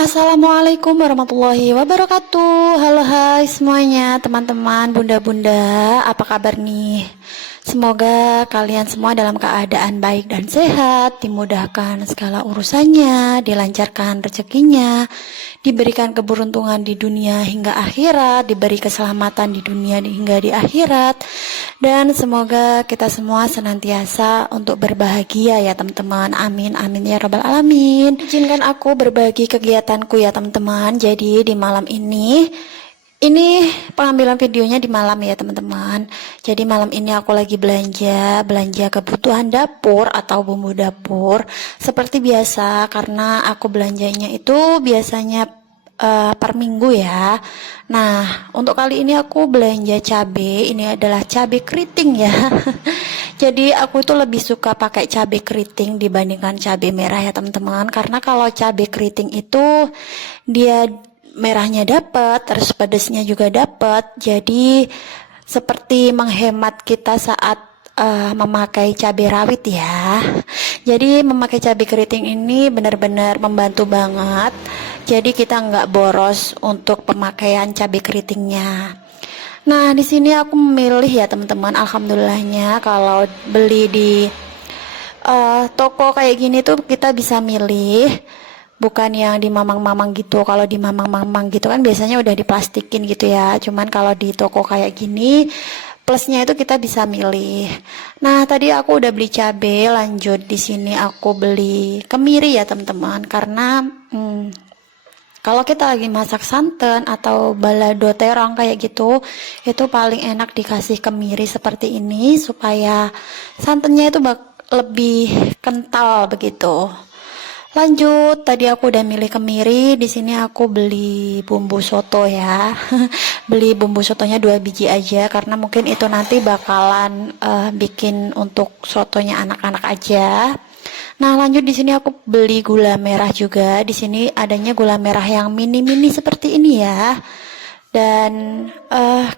Assalamualaikum warahmatullahi wabarakatuh. Halo hai semuanya teman-teman, bunda-bunda, apa kabar nih? Semoga kalian semua dalam keadaan baik dan sehat, dimudahkan segala urusannya, dilancarkan rezekinya, diberikan keberuntungan di dunia hingga akhirat, diberi keselamatan di dunia hingga di akhirat, dan semoga kita semua senantiasa untuk berbahagia ya teman-teman. Amin amin ya rabbal alamin. Izinkan aku berbagi kegiatanku ya teman-teman. Jadi di malam ini pengambilan videonya di malam ya teman-teman. Jadi malam ini aku lagi belanja kebutuhan dapur atau bumbu dapur seperti biasa, karena aku belanjanya itu biasanya per minggu ya. Nah, untuk kali ini aku belanja cabai. Ini adalah cabai keriting ya. Jadi aku itu lebih suka pakai cabai keriting dibandingkan cabai merah ya teman-teman. Karena kalau cabai keriting itu dia merahnya dapat, terus pedesnya juga dapat. Jadi seperti menghemat kita saat memakai cabai rawit ya. Jadi memakai cabai keriting ini benar-benar membantu banget. Jadi kita nggak boros untuk pemakaian cabai keritingnya. Nah, di sini aku memilih ya teman-teman. Alhamdulillahnya kalau beli di toko kayak gini tuh kita bisa milih, bukan yang di mamang-mamang gitu. Kalau di mamang-mamang gitu kan biasanya udah diplastikin gitu ya. Cuman kalau di toko kayak gini, plusnya itu kita bisa milih. Nah, tadi aku udah beli cabai, lanjut di sini aku beli kemiri ya teman-teman. Karena kalau kita lagi masak santan atau balado terong kayak gitu, itu paling enak dikasih kemiri seperti ini supaya santannya itu lebih kental begitu. Lanjut, tadi aku udah milih kemiri, di sini aku beli bumbu soto ya. Beli bumbu sotonya 2 biji aja karena mungkin itu nanti bakalan bikin untuk sotonya anak-anak aja. Nah, lanjut di sini aku beli gula merah juga. Di sini adanya gula merah yang mini-mini seperti ini ya. Dan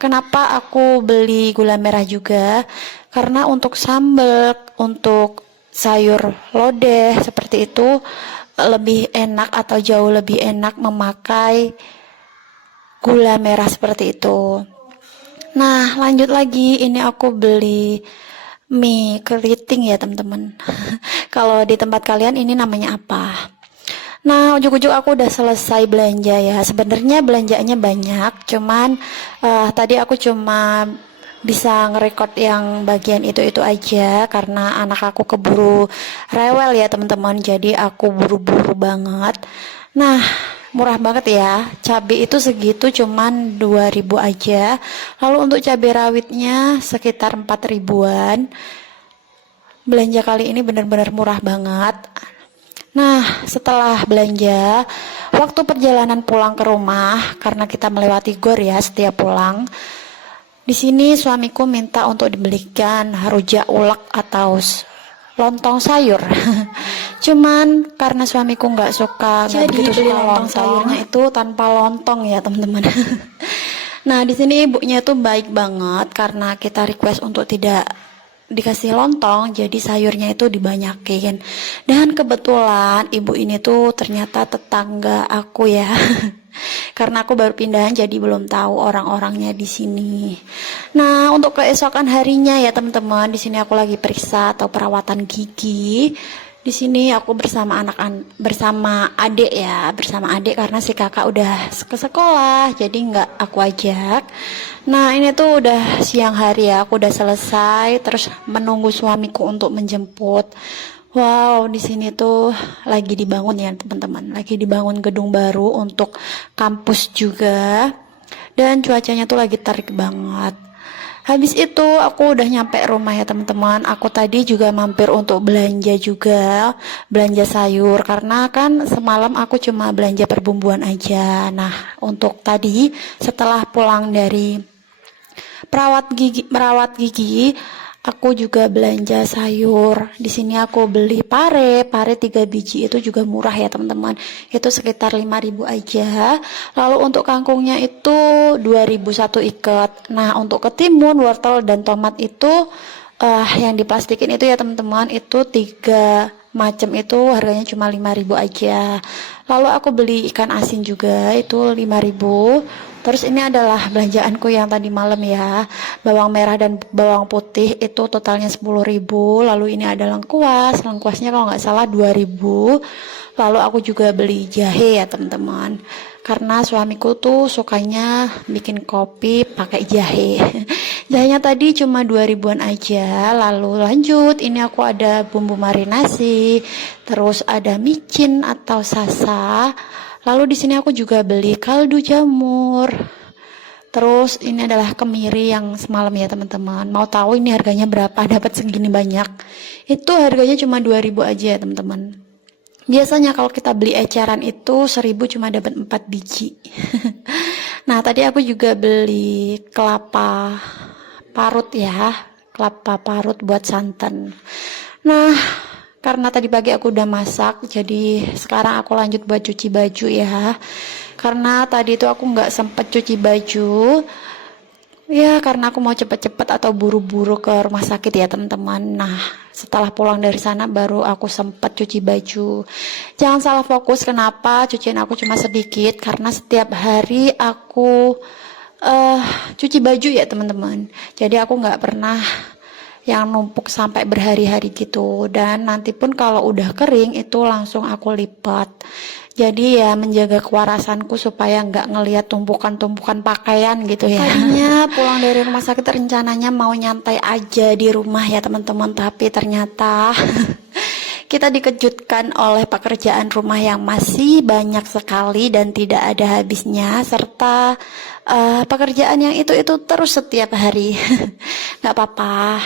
kenapa aku beli gula merah juga? Karena untuk sambal, untuk sayur lodeh seperti itu lebih enak atau jauh lebih enak memakai gula merah seperti itu. Nah, lanjut lagi, ini aku beli mie keriting ya teman-teman. Kalau di tempat kalian ini namanya apa? Nah, ujuk-ujuk aku udah selesai belanja ya. Sebenarnya belanjanya banyak, cuman tadi aku cuma bisa ngerekord yang bagian itu aja karena anak aku keburu rewel ya teman-teman. Jadi aku buru-buru banget. Nah, murah banget ya. Cabai itu segitu cuman 2.000 aja. Lalu untuk cabai rawitnya sekitar 4.000-an. Belanja kali ini benar-benar murah banget. Nah, setelah belanja, waktu perjalanan pulang ke rumah, karena kita melewati gor ya setiap pulang. Di sini suamiku minta untuk dibelikan rujak ulek atau lontong sayur. Cuman karena suamiku nggak begitu suka lontong sayurnya itu tanpa lontong ya teman-teman. Nah, di sini ibunya tuh baik banget karena kita request untuk tidak dikasih lontong, jadi sayurnya itu dibanyakin. Dan kebetulan ibu ini tuh ternyata tetangga aku ya. Karena aku baru pindahan jadi belum tahu orang-orangnya di sini. Nah, untuk keesokan harinya ya teman-teman, di sini aku lagi periksa atau perawatan gigi. Di sini aku bersama adik ya, bersama adik karena si kakak udah ke sekolah, jadi nggak aku ajak. Nah, ini tuh udah siang hari ya, aku udah selesai, terus menunggu suamiku untuk menjemput. Wow, di sini tuh lagi dibangun ya teman-teman, lagi dibangun gedung baru untuk kampus juga, dan cuacanya tuh lagi terik banget. Habis itu aku udah nyampe rumah ya teman-teman. Aku tadi juga mampir untuk belanja juga, belanja sayur karena kan semalam aku cuma belanja perbumbuan aja. Nah, untuk tadi setelah pulang dari merawat gigi, aku juga belanja sayur. Di sini aku beli pare 3 biji itu juga murah ya teman-teman. Itu sekitar 5.000 aja. Lalu untuk kangkungnya itu 2.000 satu ikat. Nah, untuk ketimun, wortel dan tomat itu yang diplastikin itu ya teman-teman itu 3 macam itu harganya cuma 5.000 aja. Lalu aku beli ikan asin juga itu 5.000. Terus ini adalah belanjaanku yang tadi malam ya. Bawang merah dan bawang putih itu totalnya 10.000. Lalu ini ada lengkuas. Lengkuasnya kalau nggak salah 2.000. Lalu aku juga beli jahe ya teman-teman. Karena suamiku tuh sukanya bikin kopi pakai jahe. Jahenya tadi cuma 2.000-an aja. Lalu lanjut, ini aku ada bumbu marinasi, terus ada micin atau sasa. Lalu di sini aku juga beli kaldu jamur. Terus ini adalah kemiri yang semalam ya teman-teman. Mau tahu ini harganya berapa? Dapat segini banyak. Itu harganya cuma 2.000 aja ya teman-teman. Biasanya kalau kita beli eceran itu 1.000 cuma dapat 4 biji. Nah tadi aku juga beli kelapa parut ya. Kelapa parut buat santan. Nah karena tadi pagi aku udah masak, jadi sekarang aku lanjut buat cuci baju ya. Karena tadi itu aku nggak sempet cuci baju, ya karena aku mau cepet-cepet atau buru-buru ke rumah sakit ya teman-teman. Nah setelah pulang dari sana baru aku sempet cuci baju. Jangan salah fokus, kenapa cucian aku cuma sedikit, karena setiap hari aku cuci baju ya teman-teman. Jadi aku nggak pernah yang numpuk sampai berhari-hari gitu, dan nanti pun kalau udah kering itu langsung aku lipat. Jadi ya menjaga kewarasanku supaya nggak ngelihat tumpukan-tumpukan pakaian gitu ya. Tadinya pulang dari rumah sakit rencananya mau nyantai aja di rumah ya teman-teman, tapi ternyata kita dikejutkan oleh pekerjaan rumah yang masih banyak sekali dan tidak ada habisnya, serta pekerjaan yang itu terus setiap hari. Nggak apa-apa.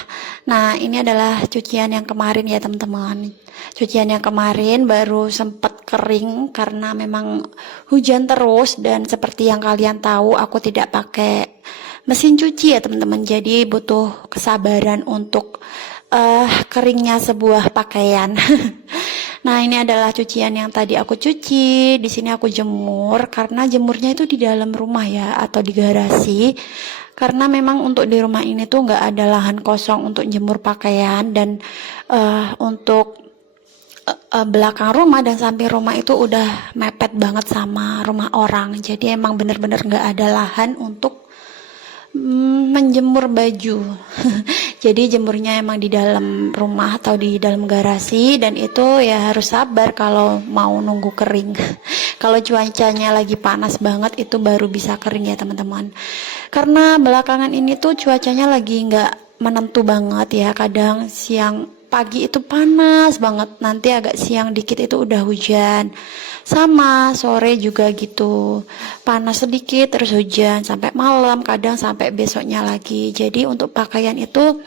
Nah ini adalah cucian yang kemarin ya teman-teman. Cucian yang kemarin baru sempat kering karena memang hujan terus, dan seperti yang kalian tahu aku tidak pakai mesin cuci ya teman-teman. Jadi butuh kesabaran untuk keringnya sebuah pakaian. Nah ini adalah cucian yang tadi aku cuci. Di sini aku jemur karena jemurnya itu di dalam rumah ya, atau di garasi. Karena memang untuk di rumah ini tuh nggak ada lahan kosong untuk jemur pakaian, dan untuk belakang rumah dan samping rumah itu udah mepet banget sama rumah orang. Jadi emang bener-bener nggak ada lahan untuk menjemur baju. Jadi jemurnya emang di dalam rumah atau di dalam garasi, dan itu ya harus sabar kalau mau nunggu kering. Kalau cuacanya lagi panas banget itu baru bisa kering ya teman-teman. Karena belakangan ini tuh cuacanya lagi nggak menentu banget ya. Kadang siang pagi itu panas banget, nanti agak siang dikit itu udah hujan. Sama sore juga gitu, panas sedikit terus hujan sampai malam, kadang sampai besoknya lagi. Jadi untuk pakaian itu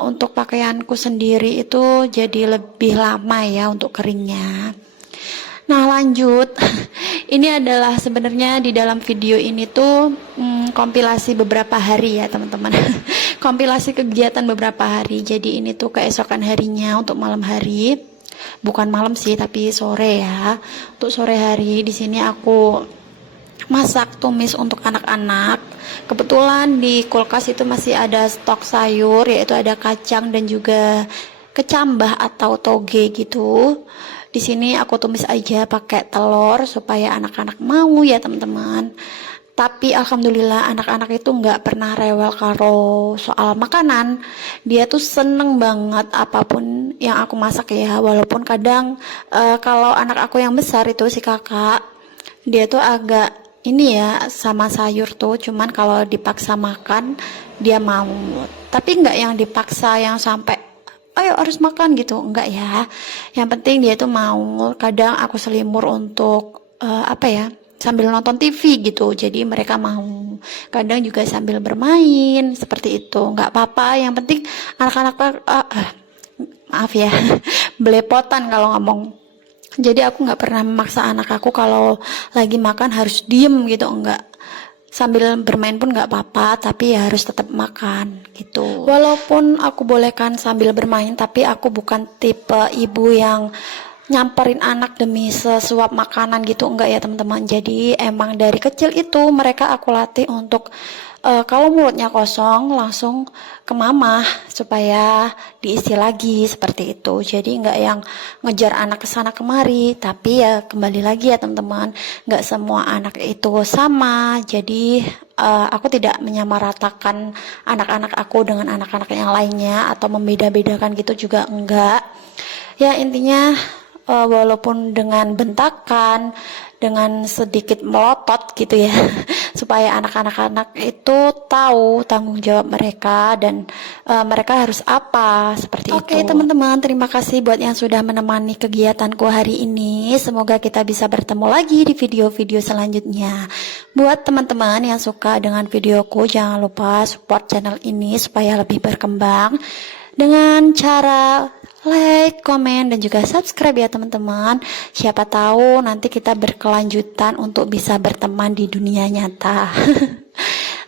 untuk pakaianku sendiri itu jadi lebih lama ya untuk keringnya. Nah lanjut, ini adalah sebenarnya di dalam video ini tuh kompilasi beberapa hari ya teman-teman. Kompilasi kegiatan beberapa hari. Jadi ini tuh keesokan harinya untuk malam hari. Bukan malam sih, tapi sore ya. Untuk sore hari di sini aku masak tumis untuk anak-anak. Kebetulan di kulkas itu masih ada stok sayur, yaitu ada kacang dan juga kecambah atau toge gitu. Di sini aku tumis aja pakai telur supaya anak-anak mau ya teman-teman. Tapi alhamdulillah anak-anak itu nggak pernah rewel kalau soal makanan. Dia tuh seneng banget apapun yang aku masak ya. Walaupun kadang kalau anak aku yang besar itu si kakak, dia tuh agak ini ya sama sayur tuh. Cuman kalau dipaksa makan dia mau. Tapi nggak yang dipaksa yang sampai ayo harus makan gitu, enggak ya. Yang penting dia tuh mau. Kadang aku selimur untuk sambil nonton TV gitu, jadi mereka mau. Kadang juga sambil bermain seperti itu, nggak apa-apa. Yang penting anak-anak maaf ya belepotan kalau ngomong. Jadi aku nggak pernah memaksa anak aku kalau lagi makan harus diem gitu, enggak. Sambil bermain pun nggak apa-apa, tapi ya harus tetap makan gitu. Walaupun aku bolehkan sambil bermain, tapi aku bukan tipe ibu yang nyamperin anak demi sesuap makanan gitu, enggak ya teman-teman. Jadi emang dari kecil itu mereka aku latih untuk Kalau mulutnya kosong langsung ke mamah supaya diisi lagi seperti itu. Jadi nggak yang ngejar anak ke sana kemari, tapi ya kembali lagi ya teman-teman, nggak semua anak itu sama. Jadi aku tidak menyamaratakan anak-anak aku dengan anak-anak yang lainnya atau membeda-bedakan gitu juga enggak. Ya intinya walaupun dengan bentakan, dengan sedikit melotot gitu ya, supaya anak-anak itu tahu tanggung jawab mereka dan mereka harus apa seperti itu. Oke teman-teman, terima kasih buat yang sudah menemani kegiatanku hari ini. Semoga kita bisa bertemu lagi di video-video selanjutnya. Buat teman-teman yang suka dengan videoku, jangan lupa support channel ini supaya lebih berkembang dengan cara like, komen, dan juga subscribe ya teman-teman. Siapa tahu nanti kita berkelanjutan untuk bisa berteman di dunia nyata.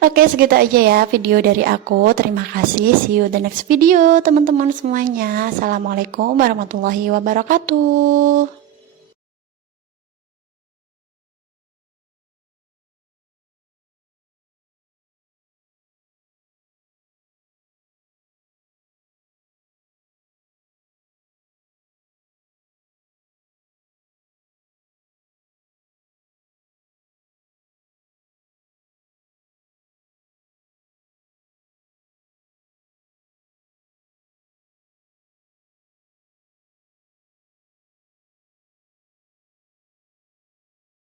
Oke, segitu aja ya video dari aku. Terima kasih. See you the next video teman-teman semuanya. Assalamualaikum warahmatullahi wabarakatuh.